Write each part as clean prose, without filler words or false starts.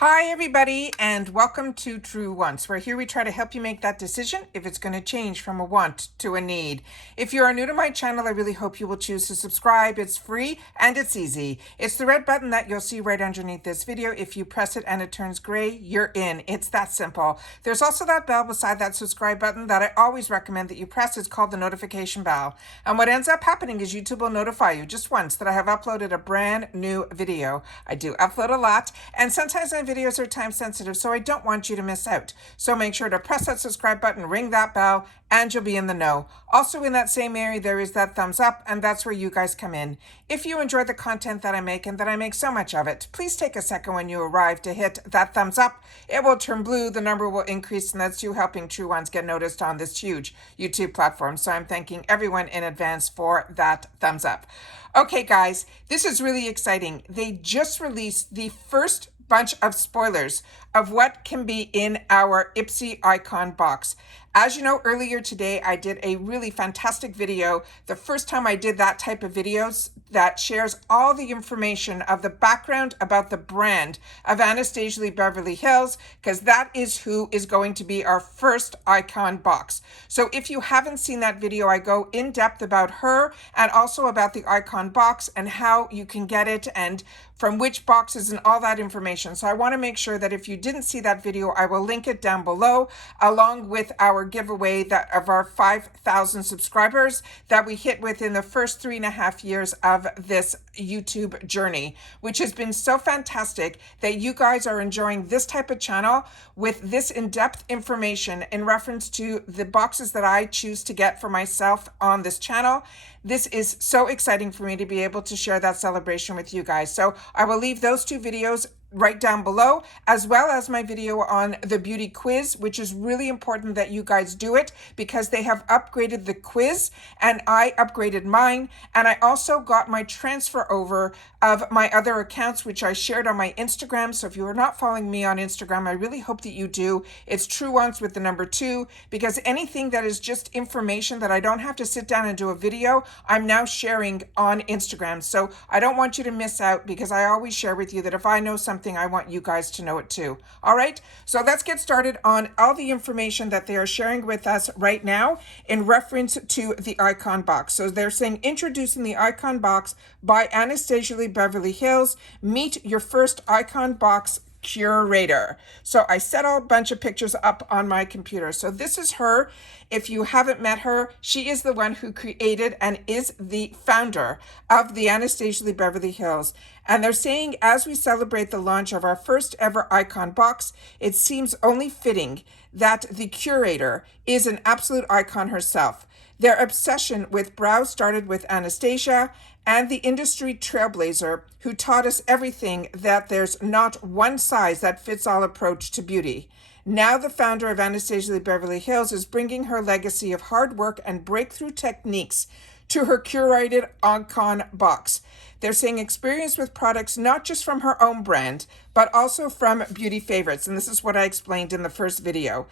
Hi everybody, and welcome to True Wants, where here we try to help you make that decision if it's going to change from a want to a need. If you are new to my channel, I really hope you will choose to subscribe. It's free and it's easy. It's the red button that you'll see right underneath this video. If you press it and it turns gray, you're in. It's that simple. There's also that bell beside that subscribe button that I always recommend that you press. It's called the notification bell. And what ends up happening is YouTube will notify you just once that I have uploaded a brand new video. I do upload a lot, and sometimes my videos are time sensitive, so I don't want you to miss out. So make sure to press that subscribe button, ring that bell, and you'll be in the know. Also in that same area, there is that thumbs up, and that's where you guys come in. If you enjoy the content that I make, and that I make so much of it, please take a second when you arrive to hit that thumbs up. It will turn blue, the number will increase, and that's you helping True Ones get noticed on this huge YouTube platform. So I'm thanking everyone in advance for that thumbs up. Okay, guys, this is really exciting. They just released the first bunch of spoilers of what can be in our IPSY icon box. As you know, earlier today, I did a really fantastic video. The first time I did that type of videos that shares all the information of the background about the brand of Anastasia Lee Beverly Hills, because that is who is going to be our first icon box. So if you haven't seen that video, I go in depth about her and also about the icon box and how you can get it and from which boxes and all that information. So I want to make sure that if you didn't see that video, I will link it down below, along with our giveaway that of our 5,000 subscribers that we hit within the first 3.5 years of this YouTube journey, which has been so fantastic that you guys are enjoying this type of channel with this in-depth information in reference to the boxes that I choose to get for myself on this channel. This is so exciting for me to be able to share that celebration with you guys. So I will leave those two videos right down below, as well as my video on the beauty quiz, which is really important that you guys do it because they have upgraded the quiz and I upgraded mine. And I also got my transfer over of my other accounts, which I shared on my Instagram. So if you are not following me on Instagram, I really hope that you do. It's True Ones with the number 2, because anything that is just information that I don't have to sit down and do a video, I'm now sharing on Instagram. So I don't want you to miss out, because I always share with you that if I know something, I want you guys to know it too. All right, so let's get started on all the information that they are sharing with us right now in reference to the icon box. So they're saying, introducing the icon box by Anastasia Lee Beverly Hills. Meet your first icon box curator. So I set a bunch of pictures up on my computer. So this is her. If you haven't met her, she is the one who created and is the founder of the Anastasia Lee Beverly Hills. And they're saying, as we celebrate the launch of our first ever icon box, it seems only fitting that the curator is an absolute icon herself. Their obsession with brows started with Anastasia and the industry trailblazer who taught us everything that there's not one size that fits all approach to beauty. Now the founder of Anastasia Lee Beverly Hills is bringing her legacy of hard work and breakthrough techniques to her curated icon box. They're saying experience with products not just from her own brand, but also from beauty favorites. And this is what I explained in the first video,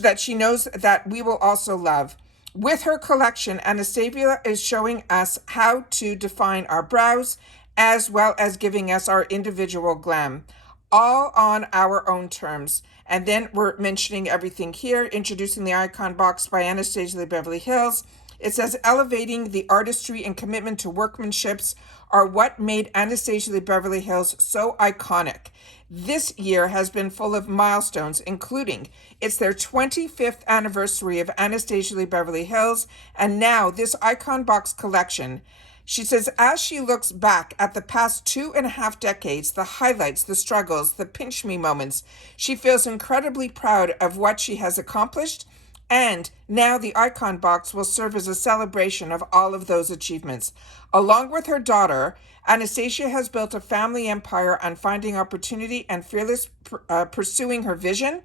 that she knows that we will also love. With her collection, Anastasia is showing us how to define our brows, as well as giving us our individual glam, all on our own terms. And then we're mentioning everything here, introducing the icon box by Anastasia Lee Beverly Hills. It says, elevating the artistry and commitment to workmanships are what made Anastasia Lee Beverly Hills so iconic. This year has been full of milestones, including it's their 25th anniversary of Anastasia Lee Beverly Hills, and now this icon box collection. She says, as she looks back at the past 2.5 decades, the highlights, the struggles, the pinch me moments, she feels incredibly proud of what she has accomplished. And now the icon box will serve as a celebration of all of those achievements. Along with her daughter, Anastasia has built a family empire on finding opportunity and fearless pursuing her vision.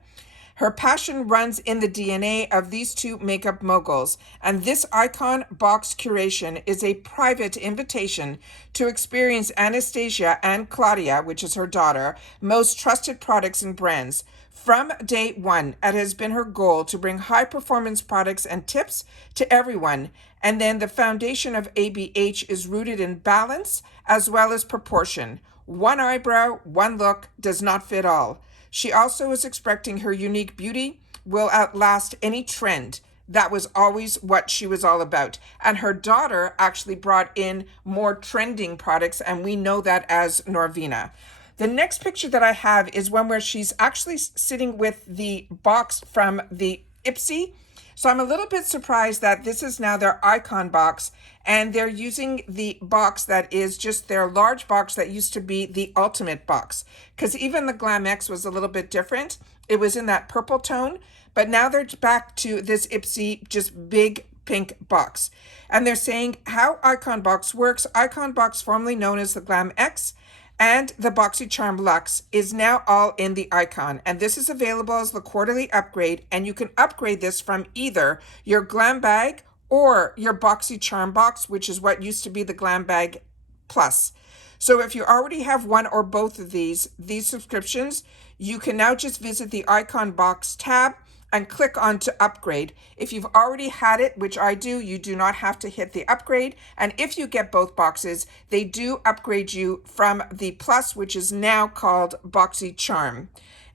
Her passion runs in the DNA of these two makeup moguls, and this icon box curation is a private invitation to experience Anastasia and Claudia, which is her daughter, most trusted products and brands. From day one, it has been her goal to bring high-performance products and tips to everyone, and then the foundation of ABH is rooted in balance as well as proportion. One eyebrow, one look does not fit all. She also is expecting her unique beauty will outlast any trend. That was always what she was all about. And her daughter actually brought in more trending products, and we know that as Norvina. The next picture that I have is one where she's actually sitting with the box from the IPSY. So I'm a little bit surprised that this is now their icon box, and they're using the box that is just their large box that used to be the ultimate box. Because even the Glam X was a little bit different. It was in that purple tone, but now they're back to this IPSY just big pink box. And they're saying how Icon Box works. Icon Box, formerly known as the Glam X, and the BoxyCharm Luxe is now all in the Icon. And this is available as the quarterly upgrade. And you can upgrade this from either your Glam Bag or your BoxyCharm Box, which is what used to be the Glam Bag Plus. So if you already have one or both of these subscriptions, you can now just visit the Icon Box tab and click on to upgrade. If you've already had it, which I do, you do not have to hit the upgrade. And if you get both boxes, they do upgrade you from the Plus, which is now called BoxyCharm.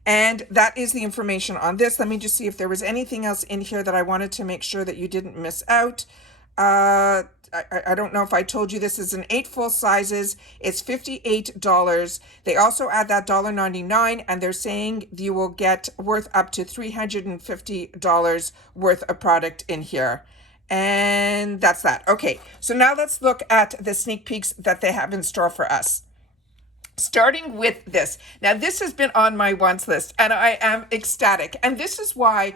And that is the information on this. Let me just see if there was anything else in here that I wanted to make sure that you didn't miss out. I don't know if I told you this is in 8 full sizes. It's $58. They also add that $1.99, and they're saying you will get worth up to $350 worth of product in here. And that's that. Okay, so now let's look at the sneak peeks that they have in store for us. Starting with this. Now, this has been on my wants list, and I am ecstatic. And this is why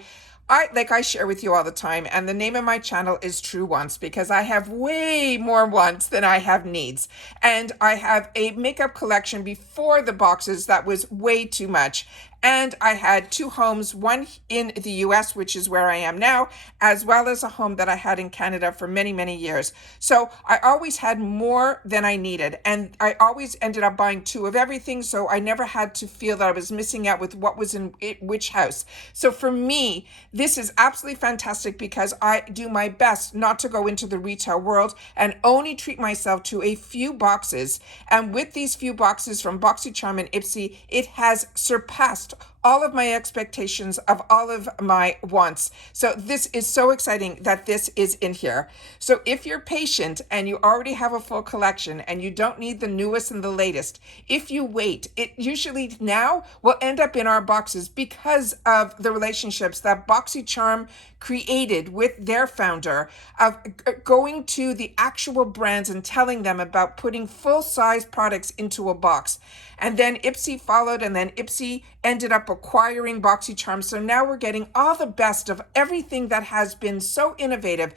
I share with you all the time, and the name of my channel is True Wants, because I have way more wants than I have needs. And I have a makeup collection before the boxes that was way too much. And I had 2 homes, one in the US, which is where I am now, as well as a home that I had in Canada for many, many years. So I always had more than I needed. And I always ended up buying 2 of everything. So I never had to feel that I was missing out with what was in which house. So for me, this is absolutely fantastic because I do my best not to go into the retail world and only treat myself to a few boxes. And with these few boxes from BoxyCharm and IPSY, it has surpassed all of my expectations of all of my wants. So this is so exciting that this is in here. So if you're patient and you already have a full collection and you don't need the newest and the latest, if you wait, it usually now will end up in our boxes because of the relationships that BoxyCharm created with their founder of going to the actual brands and telling them about putting full-size products into a box. And then IPSY followed, and then IPSY ended up acquiring BoxyCharm. So now we're getting all the best of everything that has been so innovative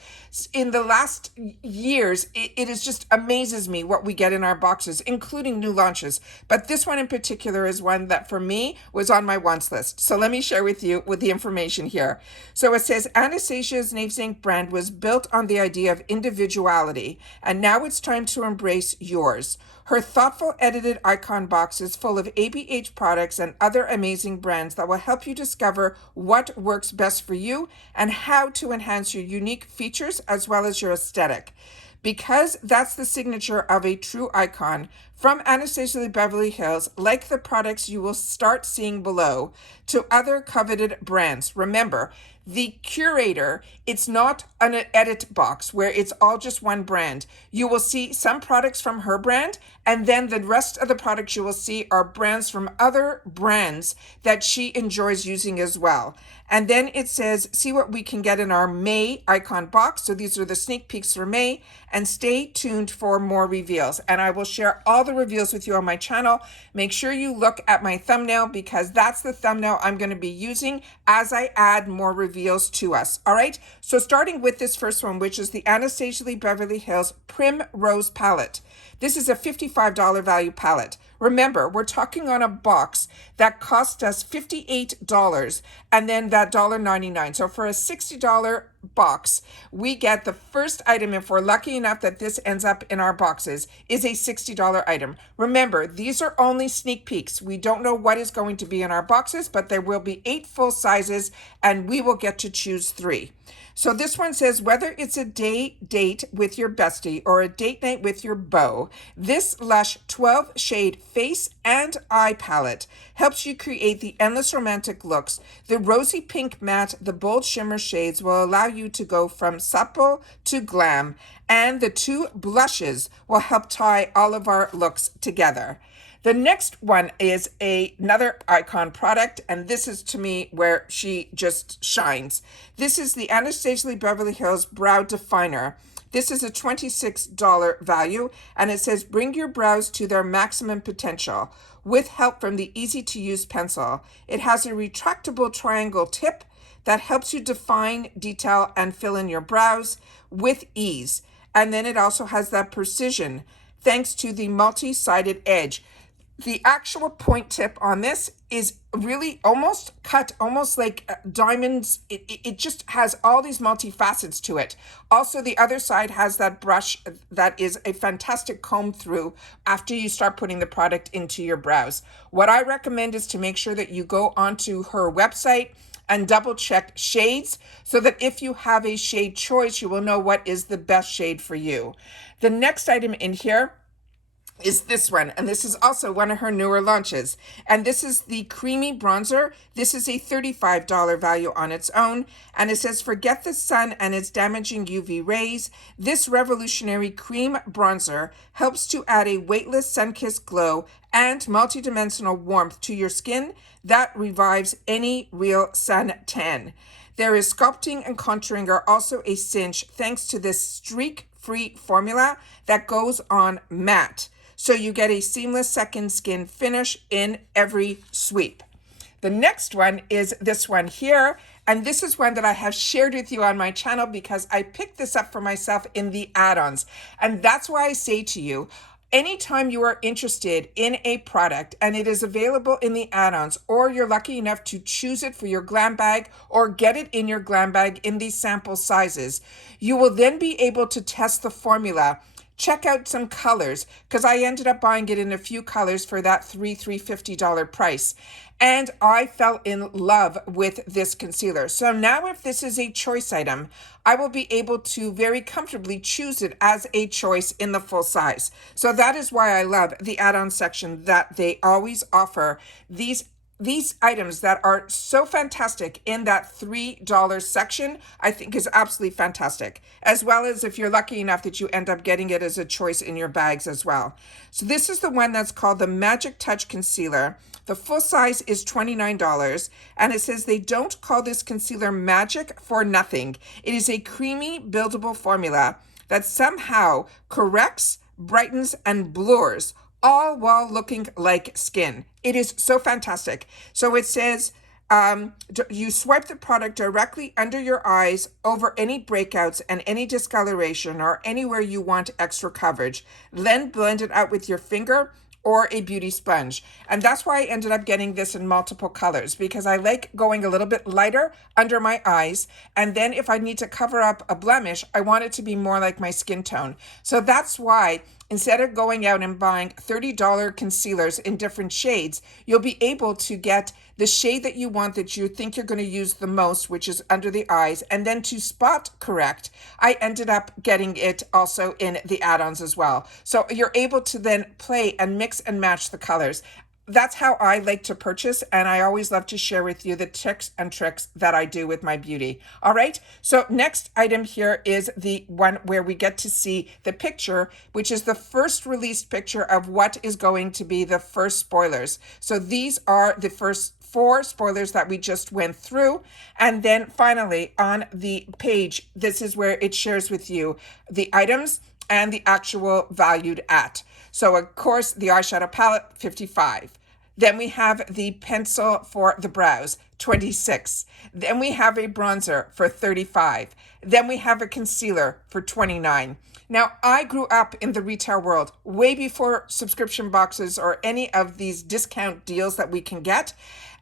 in the last years. It is just amazes me what we get in our boxes, including new launches. But this one in particular is one that for me was on my wants list. So let me share with you with the information here. So it says Anastasia's namesake brand was built on the idea of individuality, and now it's time to embrace yours. Her thoughtful edited icon box is full of ABH products and other amazing brands that will help you discover what works best for you and how to enhance your unique features as well as your aesthetic. Because that's the signature of a true icon. From Anastasia Beverly Hills, like the products you will start seeing below, to other coveted brands. Remember, the Curator, it's not an edit box where it's all just one brand. You will see some products from her brand, and then the rest of the products you will see are brands from other brands that she enjoys using as well. And then it says, see what we can get in our May icon box. So these are the sneak peeks for May, and stay tuned for more reveals. And I will share all the reveals with you on my channel. Make sure you look at my thumbnail because that's the thumbnail I'm going to be using as I add more reveals to us. All right. So starting with this first one, which is the Anastasia Beverly Hills Primrose Palette. This is a $55 value palette. Remember, we're talking on a box that cost us $58 and then that $1.99. So for a $60 box, we get the first item, if we're lucky enough that this ends up in our boxes, is a $60 item. Remember, these are only sneak peeks. We don't know what is going to be in our boxes, but there will be 8 full sizes and we will get to choose 3. So this one says, whether it's a date with your bestie or a date night with your beau, this lush 12 shade face and eye palette. Helps you create the endless romantic looks. The rosy pink matte, the bold shimmer shades will allow you to go from supple to glam. And the two blushes will help tie all of our looks together. The next one is another Icon product, and this is to me where she just shines. This is the Anastasia Beverly Hills Brow Definer. This is a $26 value, and it says bring your brows to their maximum potential with help from the easy-to-use pencil. It has a retractable triangle tip that helps you define, detail, and fill in your brows with ease. And then it also has that precision thanks to the multi-sided edge. The actual point tip on this is really almost cut, almost like diamonds. It just has all these multifacets to it. Also, the other side has that brush that is a fantastic comb through after you start putting the product into your brows. What I recommend is to make sure that you go onto her website and double check shades so that if you have a shade choice, you will know what is the best shade for you. The next item in here is this one, and this is also one of her newer launches, and this is the creamy bronzer. This is a $35 value on its own, and it says forget the sun and its damaging UV rays. This revolutionary cream bronzer helps to add a weightless sun-kissed glow and multidimensional warmth to your skin that revives any real sun tan. There is sculpting and contouring are also a cinch thanks to this streak-free formula that goes on matte. So you get a seamless second skin finish in every sweep. The next one is this one here. And this is one that I have shared with you on my channel because I picked this up for myself in the add-ons. And that's why I say to you, anytime you are interested in a product and it is available in the add-ons, or you're lucky enough to choose it for your glam bag or get it in your glam bag in these sample sizes, you will then be able to test the formula. Check out some colors, because I ended up buying it in a few colors for that $350 price. And I fell in love with this concealer. So now if this is a choice item, I will be able to very comfortably choose it as a choice in the full size. So that is why I love the add-on section, that they always offer these items that are so fantastic in that $3 section. I think is absolutely fantastic, as well as if you're lucky enough that you end up getting it as a choice in your bags as well. So this is the one that's called the Magic Touch Concealer. The full size is $29, and it says they don't call this concealer magic for nothing. It is a creamy, buildable formula that somehow corrects, brightens, and blurs, all while looking like skin. It is so fantastic. So it says you swipe the product directly under your eyes over any breakouts and any discoloration or anywhere you want extra coverage. Then blend it out with your finger or a beauty sponge. And that's why I ended up getting this in multiple colors, because I like going a little bit lighter under my eyes. And then if I need to cover up a blemish, I want it to be more like my skin tone. So that's why instead of going out and buying $30 concealers in different shades, you'll be able to get the shade that you want, that you think you're going to use the most, which is under the eyes. And then to spot correct, I ended up getting it also in the add-ons as well. So you're able to then play and mix and match the colors. That's how I like to purchase, and I always love to share with you the tips and tricks that I do with my beauty. All right, so next item here is the one where we get to see the picture, which is the first released picture of what is going to be the first spoilers. So these are the first 4 spoilers that we just went through. And then finally on the page, this is where it shares with you the items and the actual valued at. So of course, the eyeshadow palette, $55. Then we have the pencil for the brows, $26. Then we have a bronzer for $35. Then we have a concealer for $29. Now, I grew up in the retail world way before subscription boxes or any of these discount deals that we can get.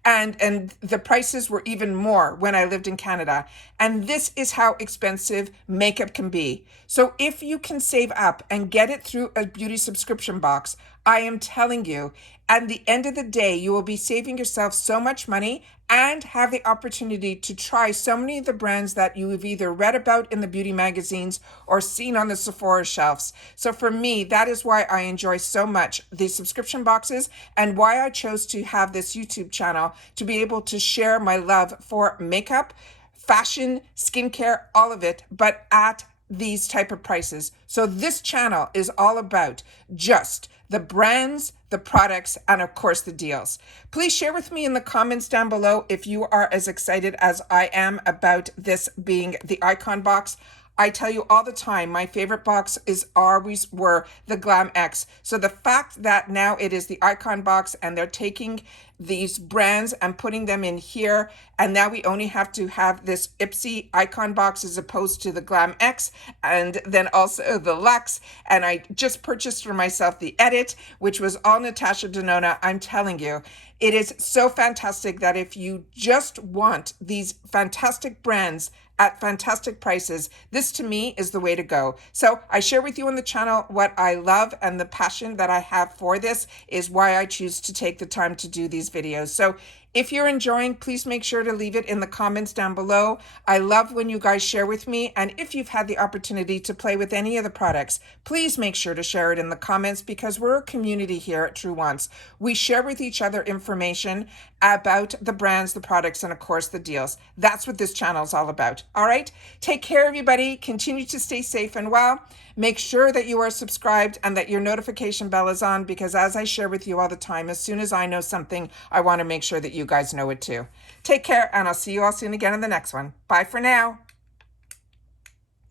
And the prices were even more when I lived in Canada. And this is how expensive makeup can be. So if you can save up and get it through a beauty subscription box, I am telling you, at the end of the day, you will be saving yourself so much money and have the opportunity to try so many of the brands that you have either read about in the beauty magazines or seen on the Sephora shelves. So for me, that is why I enjoy so much the subscription boxes and why I chose to have this YouTube channel, to be able to share my love for makeup, fashion, skincare, all of it, but at these type of prices. So this channel is all about just the brands, the products, and of course the deals. Please share with me in the comments down below if you are as excited as I am about this being the icon box. I tell you all the time, my favorite box is always were the Glam X. So the fact that now it is the icon box and they're taking these brands and putting them in here, and now we only have to have this IPSY icon box as opposed to the Glam X, and then also the Luxe. And I just purchased for myself the Edit, which was all Natasha Denona. I'm telling you, it is so fantastic that if you just want these fantastic brands at fantastic prices, this to me is the way to go. So I share with you on the channel what I love, and the passion that I have for this is why I choose to take the time to do these videos. So if you're enjoying, please make sure to leave it in the comments down below. I love when you guys share with me. And if you've had the opportunity to play with any of the products, please make sure to share it in the comments, because we're a community here at True Wants. We share with each other information about the brands, the products, and of course the deals. That's what this channel is all about. All right. Take care, everybody. Continue to stay safe and well. Make sure that you are subscribed and that your notification bell is on, because as I share with you all the time, as soon as I know something, I want to make sure that you guys know it too. Take care, and I'll see you all soon again in the next one. Bye for now.